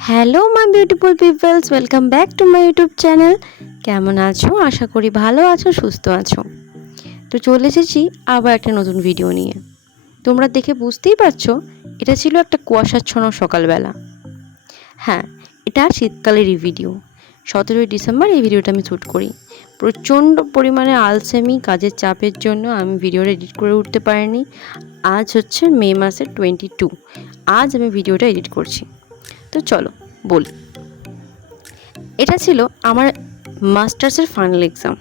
Hello my beautiful peoples, welcome back to my YouTube channel. কেমন আছো? আশা করি ভালো আছো, সুস্থ আছো। তো চলে এসেছি আবার একটা নতুন ভিডিও নিয়ে। তোমরা দেখে বুঝতেই পারছো এটা ছিল একটা কুয়াশাচ্ছন্ন সকালবেলা। হ্যাঁ, এটা শীতকালেরই ভিডিও। 17ই ডিসেম্বর এই ভিডিওটা আমি শ্যুট করি। প্রচণ্ড পরিমাণে আলসেমি কাজের চাপের জন্য আমি ভিডিওটা এডিট করে উঠতে পারিনি। আজ হচ্ছে মে মাসের 22। আজ আমি ভিডিওটা এডিট করছি। তো চলো বলি। এটা ছিল আমার মাস্টার্সের ফাইনাল এক্সাম।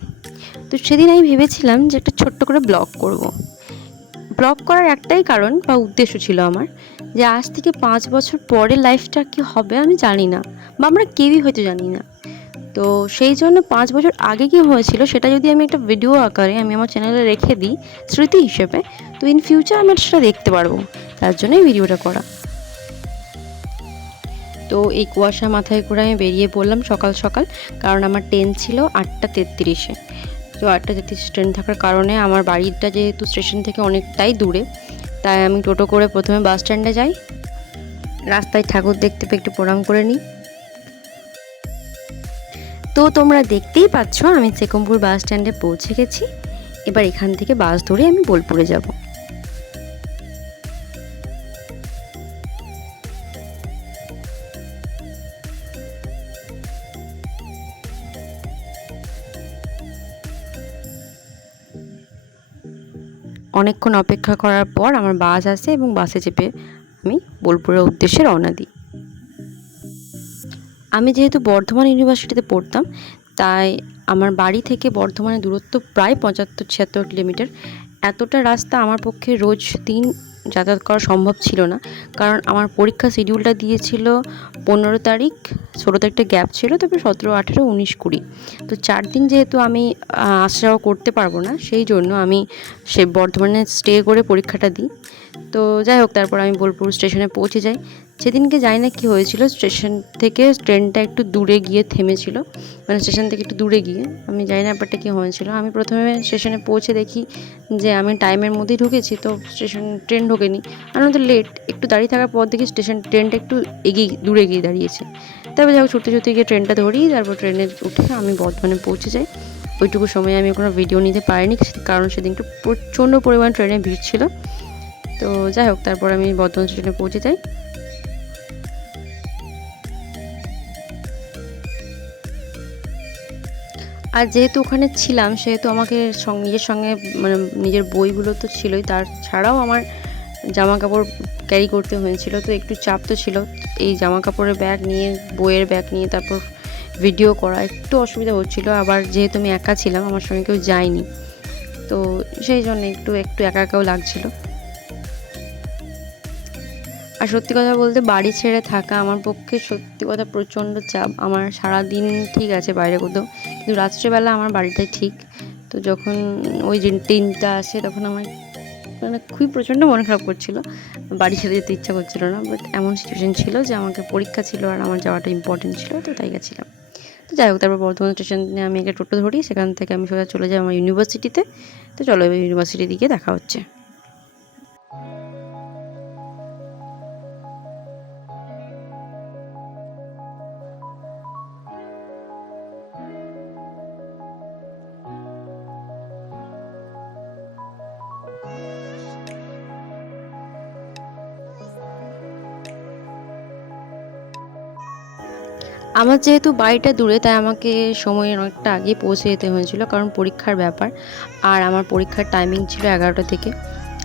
তো সেদিন আমি ভেবেছিলাম যে একটা ছোট্ট করে ব্লগ করব। ব্লগ করার একটাই কারণ বা উদ্দেশ্য ছিল আমার, যে আজ থেকে 5 বছর পরে লাইফটা কি হবে আমি জানি না, বা আমরা কেউই হয়তো জানি না। তো সেই জন্য 5 বছর আগে কি হয়েছিল সেটা যদি আমি একটা ভিডিও আকারে আমি আমার চ্যানেলে রেখে দিই স্মৃতি হিসেবে, তো ইন ফিউচার আমি সেটা দেখতে পারবো। তার জন্যই ভিডিওটা করা। তো এই কুয়াশা মাথায় করে আমি বেরিয়ে পড়লাম সকাল সকাল, কারণ আমার ট্রেন ছিল 8টা 33-এ। তো 8টা 33 ট্রেন থাকার কারণে আমার বাড়িটা যেহেতু স্টেশন থেকে অনেকটাই দূরে, তাই আমি টোটো করে প্রথমে বাস স্ট্যান্ডে যাই। রাস্তায় ঠাকুর দেখতে পেয়ে একটু প্রণাম করে নিই। তো তোমরা দেখতেই পাচ্ছ আমি সেকমপুর বাস স্ট্যান্ডে পৌঁছে গেছি। এবার এখান থেকে বাস ধরে আমি বোলপুরে যাব। অনেকক্ষণ অপেক্ষা করার পর আমার বাস আসে এবং বাসে চেপে আমি বোলপুরের উদ্দেশ্যে রওনা দিই। আমি যেহেতু বর্ধমান ইউনিভার্সিটিতে পড়তাম, তাই আমার বাড়ি থেকে বর্ধমানের দূরত্ব প্রায় 75-76 কিলোমিটার। এতটা রাস্তা আমার পক্ষে রোজ দিন যাতায়াত করা সম্ভব ছিল না, কারণ আমার পরীক্ষা শিডিউলটা দিয়েছিল 15 তারিখ, 16 তারিখটা গ্যাপ ছিল, তারপরে 17, 18, 19, 20। তো 4 দিন যেহেতু আমি আসা যাওয়া করতে পারবো না, সেই জন্য আমি সে বর্ধমানে স্টে করে পরীক্ষাটা দিই। তো যাই হোক, তারপর আমি বোলপুর স্টেশনে পৌঁছে যাই। সেদিনকে জানি না কী হয়েছিল, স্টেশন থেকে ট্রেনটা একটু দূরে গিয়ে থেমেছিল, মানে স্টেশন থেকে একটু দূরে গিয়ে, আমি জানি না ব্যাপারটা কী হয়েছিল। আমি প্রথমে স্টেশনে পৌঁছে দেখি যে আমি টাইমের মধ্যেই ঢুকেছি, তো ট্রেন ঢোকেনি। আমি তো লেট, একটু দাঁড়িয়ে থাকার পর দেখি ট্রেনটা একটু দূরে গিয়ে দাঁড়িয়েছে। তারপর যাই হোক, ছুটতে ছুটতে গিয়ে ট্রেনটা ধরি, তারপর ট্রেনে উঠে আমি বর্ধমানে পৌঁছে যাই। ওইটুকু সময় আমি কোনো ভিডিও নিতে পারিনি, কারণ সেদিনকে প্রচণ্ড পরিমাণ ট্রেনে ভিড় ছিল। তো যাই হোক, তারপর আমি বর্ধমান স্টেশনে পৌঁছে যাই। আর যেহেতু ওখানে ছিলাম, সেহেতু আমাকে নিজের সঙ্গে মানে নিজের বইগুলো তো ছিলই, তার ছাড়াও আমার জামা কাপড় ক্যারি করতে হয়েছিল। তো একটু চাপ তো ছিল, এই জামা কাপড়ের ব্যাগ নিয়ে, বইয়ের ব্যাগ নিয়ে তারপর ভিডিও করা একটু অসুবিধা হচ্ছিল। আবার যেহেতু আমি একা ছিলাম, আমার সঙ্গে কেউ যায়নি, তো সেই জন্য একটু একা একাও লাগছিল। আর সত্যি কথা বলতে বাড়ি ছেড়ে থাকা আমার পক্ষে সত্যি কথা প্রচণ্ড চাপ। আমার সারাদিন ঠিক আছে বাইরে কোথাও, কিন্তু রাত্রেবেলা আমার বাড়িটাই ঠিক। তো যখন ওই দিনটা আসে, তখন আমার মানে খুবই প্রচণ্ড মন খারাপ করছিল, বাড়ি ছেড়ে যেতে ইচ্ছা করছিল না। বাট এমন সিচুয়েশান ছিল যে আমাকে পরীক্ষা ছিল আর আমার যাওয়াটা ইম্পর্টেন্ট ছিল, তো তাই গেছিলাম। তো যাই হোক, তারপর বর্ধমান স্টেশনে আমি একটা টোটো ধরি, সেখান থেকে আমি সোজা চলে যাই আমার ইউনিভার্সিটিতে। তো চলো, এবার ইউনিভার্সিটির দিকে দেখা হচ্ছে। আমার যেহেতু বাড়িটা দূরে, তাই আমাকে সময়ের অনেকটা আগে পৌঁছে যেতে হয়েছিল, কারণ পরীক্ষার ব্যাপার। আর আমার পরীক্ষার টাইমিং ছিল 11টা থেকে।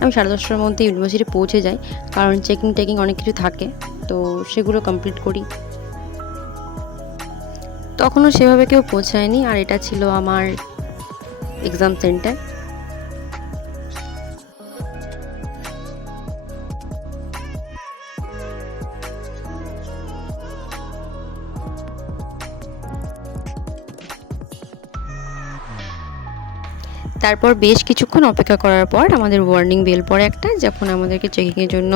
আমি 10:30টার মধ্যে ইউনিভার্সিটি পৌঁছে যাই, কারণ চেকিং অনেক কিছু থাকে, তো সেগুলো কমপ্লিট করি। তখনও সেভাবে কেউ পৌঁছায়নি, আর এটা ছিল আমার এক্সাম সেন্টার। তারপর বেশ কিছুক্ষণ অপেক্ষা করার পর আমাদের ওয়ার্নিং বেল পড়ে একটা, যখন আমাদেরকে চেকিংয়ের জন্য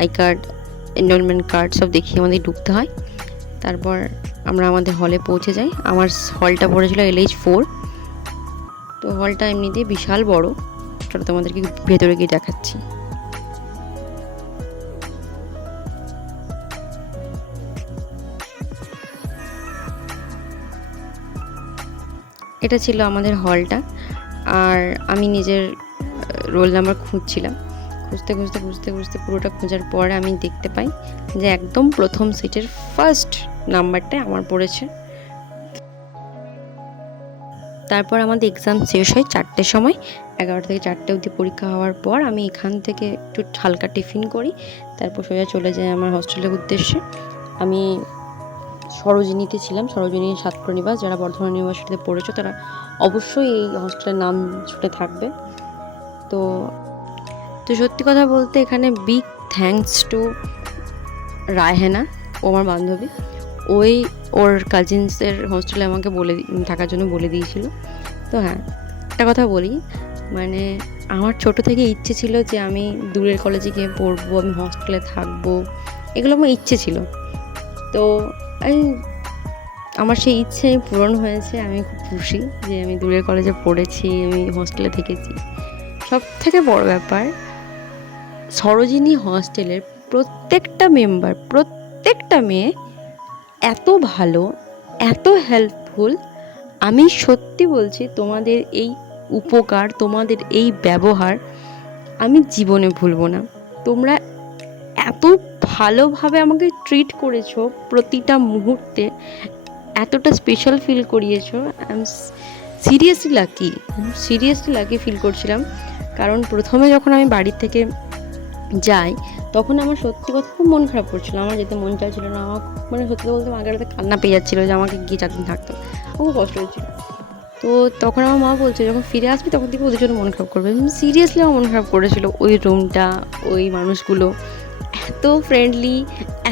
আই কার্ড, এনরোলমেন্ট কার্ড সব দেখিয়ে আমাদের ঢুকতে হয়। তারপর আমরা আমাদের হলে পৌঁছে যাই। আমার হলটা পড়েছিল LH4। তো হলটা এমনিতেই বিশাল বড়, সেটা তোমাদেরকে ভেতরে গিয়ে দেখাচ্ছি। এটা ছিল আমাদের হলটা। আর আমি নিজের রোল নাম্বার খুঁজছিলাম। খুঁজতে খুঁজতে খুঁজতে খুঁজতে পুরোটা খোঁজার পরে আমি দেখতে পাই যে একদম প্রথম সিটের ফার্স্ট নাম্বারটা আমার পড়েছে। তারপর আমাদের এক্সাম শেষ হয় 4টের সময়। 11টা থেকে 4টে অবধি পরীক্ষা হওয়ার পর আমি এখান থেকে একটু হালকা টিফিন করি, তারপর সোজা চলে যাই আমার হস্টেলের উদ্দেশ্যে। আমি সরোজিনীতে ছিলাম, সরোজিনী ছাত্রনিবাস। যারা বর্ধমান ইউনিভার্সিটিতে পড়েছো তারা অবশ্যই এই হস্টেলের নাম শুনে থাকবে। তো সত্যি কথা বলতে এখানে বিগ থ্যাঙ্কস টু রায়হানা, ও আমার বান্ধবী। ওর কাজিনসের হোস্টেলে আমাকে থাকার জন্য বলে দিয়েছিল। তো হ্যাঁ, একটা কথা বলি, মানে আমার ছোট থেকে ইচ্ছে ছিল যে আমি দূরের কলেজে গিয়ে পড়বো, আমি হস্টেলে থাকবো, এগুলো আমার ইচ্ছে ছিল। তো আমার সেই ইচ্ছে পূরণ হয়েছে। আমি খুব খুশি যে আমি দূরের কলেজে পড়েছি, আমি হস্টেলে থেকেছি। সব থেকে বড় ব্যাপার, সরোজিনী হস্টেলের প্রত্যেকটা মেম্বার, প্রত্যেকটা মেয়ে এত ভালো, এত হেল্পফুল। আমি সত্যি বলছি, তোমাদের এই উপকার, তোমাদের এই ব্যবহার আমি জীবনে ভুলবো না। তোমরা এত ভালোভাবে আমাকে ট্রিট করেছো, প্রতিটা মুহূর্তে এতটা স্পেশাল ফিল করিয়েছো। I am seriously lucky feel করছিলাম। কারণ প্রথমে যখন আমি বাড়ির থেকে যাই তখন আমার সত্যি কথা খুব মন খারাপ করছিল, আমার যেতে মন চাইছিল না। আমার মানে সত্যি বলতে আগের রাতে কান্না পেয়ে যাচ্ছিলো যে আমাকে গিয়ে 4 দিন থাকতো, খুব কষ্ট হয়েছিল। তো তখন আমার মা বলছে যখন ফিরে আসবি তখন থেকে ওদের জন্য মন খারাপ করবে। সিরিয়াসলি আমার মন খারাপ করেছিল। ওই রুমটা, ওই মানুষগুলো এত ফ্রেন্ডলি,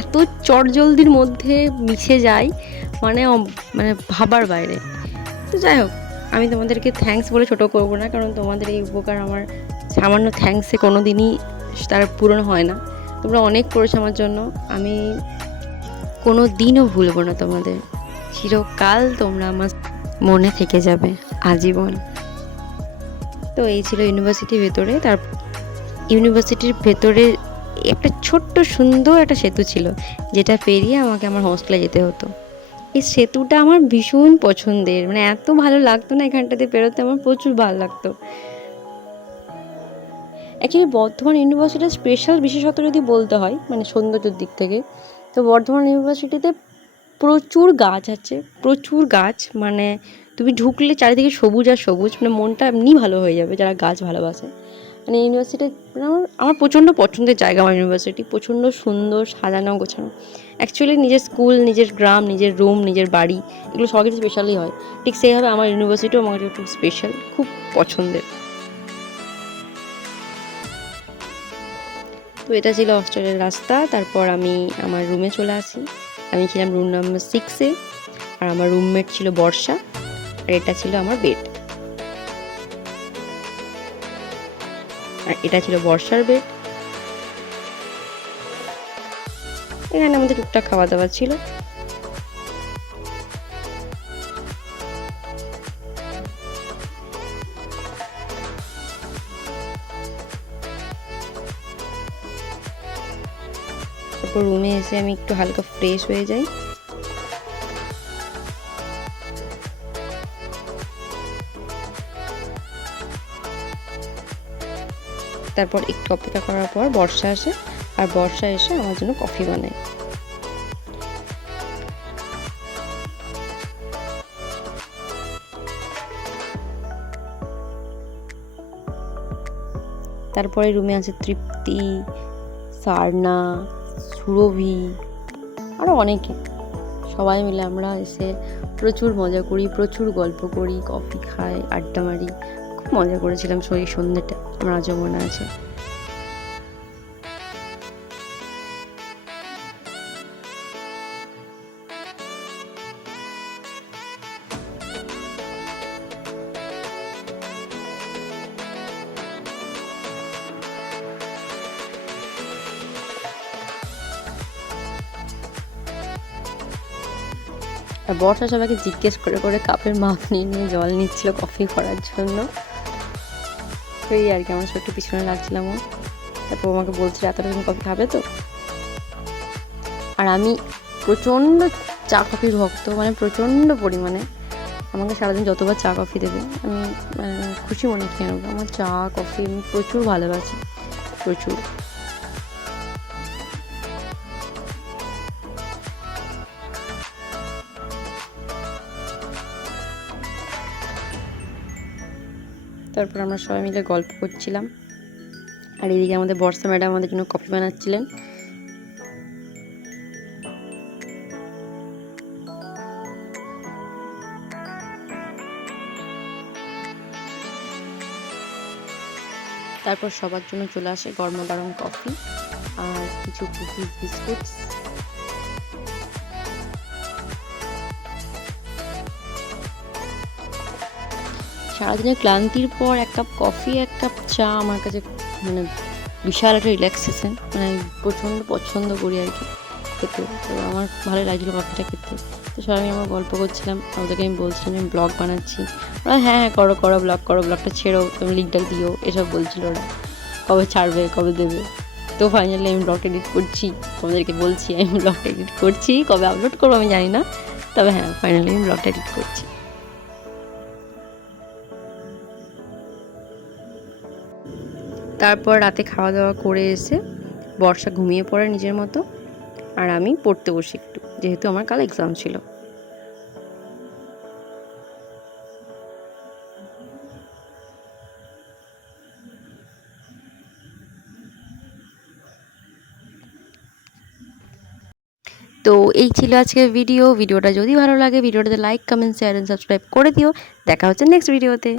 এত চটজলদির মধ্যে মিশে যায়, মানে ভাবার বাইরে। তো যাই হোক, আমি তোমাদেরকে থ্যাঙ্কস বলে ছোটো করবো না, কারণ তোমাদের এই উপকার আমার সামান্য থ্যাঙ্কসে কোনো দিনই তার পূরণ হয় না। তোমরা অনেক করেছো আমার জন্য, আমি কোনো দিনও ভুলবো না তোমাদের। চিরকাল তোমরা আমার মনে থেকে যাবে আজীবন। তো এই ছিল ইউনিভার্সিটির ভেতরে। তার ইউনিভার্সিটির ভেতরে একটা ছোট্ট সুন্দর একটা সেতু ছিল, যেটা পেরিয়ে আমাকে আমার হস্টেলে যেতে হতো। এই সেতুটা আমার ভীষণ পছন্দের, মানে এত ভালো লাগতো না এখানটাতে পেরোতে, আমার প্রচুর ভালো লাগতো। অ্যাকচুয়ালি বর্ধমান ইউনিভার্সিটির স্পেশাল বিশেষত যদি বলতে হয় মানে সৌন্দর্যের দিক থেকে, তো বর্ধমান ইউনিভার্সিটিতে প্রচুর গাছ আছে, প্রচুর গাছ। মানে তুমি ঢুকলে চারিদিকে সবুজ আর সবুজ, মানে মনটা এমনি ভালো হয়ে যাবে যারা গাছ ভালোবাসে। মানে ইউনিভার্সিটি মানে আমার প্রচণ্ড পছন্দের জায়গা। আমার ইউনিভার্সিটি প্রচণ্ড সুন্দর, সাজানো গোছানো। অ্যাকচুয়ালি নিজের স্কুল, নিজের গ্রাম, নিজের রুম, নিজের বাড়ি, এগুলো সব কিছু স্পেশালই হয়। ঠিক সেইভাবে আমার ইউনিভার্সিটিও আমার কাছে খুব স্পেশাল, খুব পছন্দের। তো এটা ছিল হস্টেলের রাস্তা। তারপর আমি আমার রুমে চলে আসি। আমি ছিলাম রুম নাম্বার 6-এ, আর আমার রুমমেট ছিল বর্ষা, আর এটা ছিল আমার বেড। আর এটা ছিল বর্ষার বেড। এখানে আমাদের টুকটাক খাওয়া দাওয়া ছিল। তারপর রুমে এসে আমি একটু হালকা ফ্রেশ হয়ে যাই। তারপর একটু অপেক্ষা করার পর বর্ষা আসে, আর বর্ষা এসে আমার জন্য কফি বানায়। তারপরে রুমে আছে তৃপ্তি, সারনা, সুরভি, আরও অনেকে। সবাই মিলে আমরা এসে প্রচুর মজা করি, প্রচুর গল্প করি, কফি খাই, আড্ডা মারি। খুব মজা করেছিলাম সেই সন্ধ্যেটা, আমার আজও মনে আছে। আর বর্ষা সবাইকে জিজ্ঞেস করে করে কাপের মাপ নিয়ে নিয়ে জল নিচ্ছিল কফি করার জন্য। সেই আর কি, আমার ছোট্ট পিছনে লাগছিলাম ও। তারপর আমাকে বলছিল এতটা তুমি কফি খাবে তো। আর আমি প্রচণ্ড চা কফির ভক্ত, মানে প্রচণ্ড পরিমাণে। আমাকে সারাদিন যতবার চা কফি দেবে আমি খুশি মনে খেয়ে নেবো। আমার চা কফি আমি প্রচুর ভালোবাসি, প্রচুর। তারপর আমরা সবাই মিলে গল্প করছিলাম, আর এদিকে আমাদের বর্ষা ম্যাডাম আমাদের জন্য কফি বানাচ্ছিলেন। তারপর সবার জন্য চলে আসে গরম গরম কফি আর কিছু কুকিজ বিস্কুটস। সারাদিনের ক্লান্তির পর এক কাপ কফি এক কাপ চা আমার কাছে মানে বিশাল একটা রিল্যাক্সেশন, মানে আমি প্রচণ্ড পছন্দ করি আর কি খেতে। তো আমার ভালো লাগছিলো কফিটা খেতে। তো সবাই আমরা গল্প করছিলাম, ওদেরকে আমি বলছিলাম আমি ব্লগ বানাচ্ছি। ওরা হ্যাঁ হ্যাঁ করো করো, ব্লগ করো, ব্লগটা ছেড়ো, তুমি লিঙ্কটা দিও, এসব বলছিল ওরা, কবে ছাড়বে কবে দেবে। তো ফাইনালি আমি ব্লগটা এডিট করছি, তোমাদেরকে বলছি আমি ব্লগটা এডিট করছি, কবে আপলোড করবো আমি জানি না, তবে হ্যাঁ ফাইনালি আমি ব্লগটা এডিট করছি। তারপর রাতে খাওয়া দাওয়া করে এসে বর্ষা ঘুমিয়ে পড়ে নিজের মতো, আর আমি পড়তে বসি একটু, যেহেতু আমার কাল এক্সাম ছিল। তো এই ছিল আজকের ভিডিওটা যদি ভালো লাগে ভিডিওটাতে like comment share and subscribe করে দিও। দেখা হচ্ছে নেক্সট ভিডিওতে।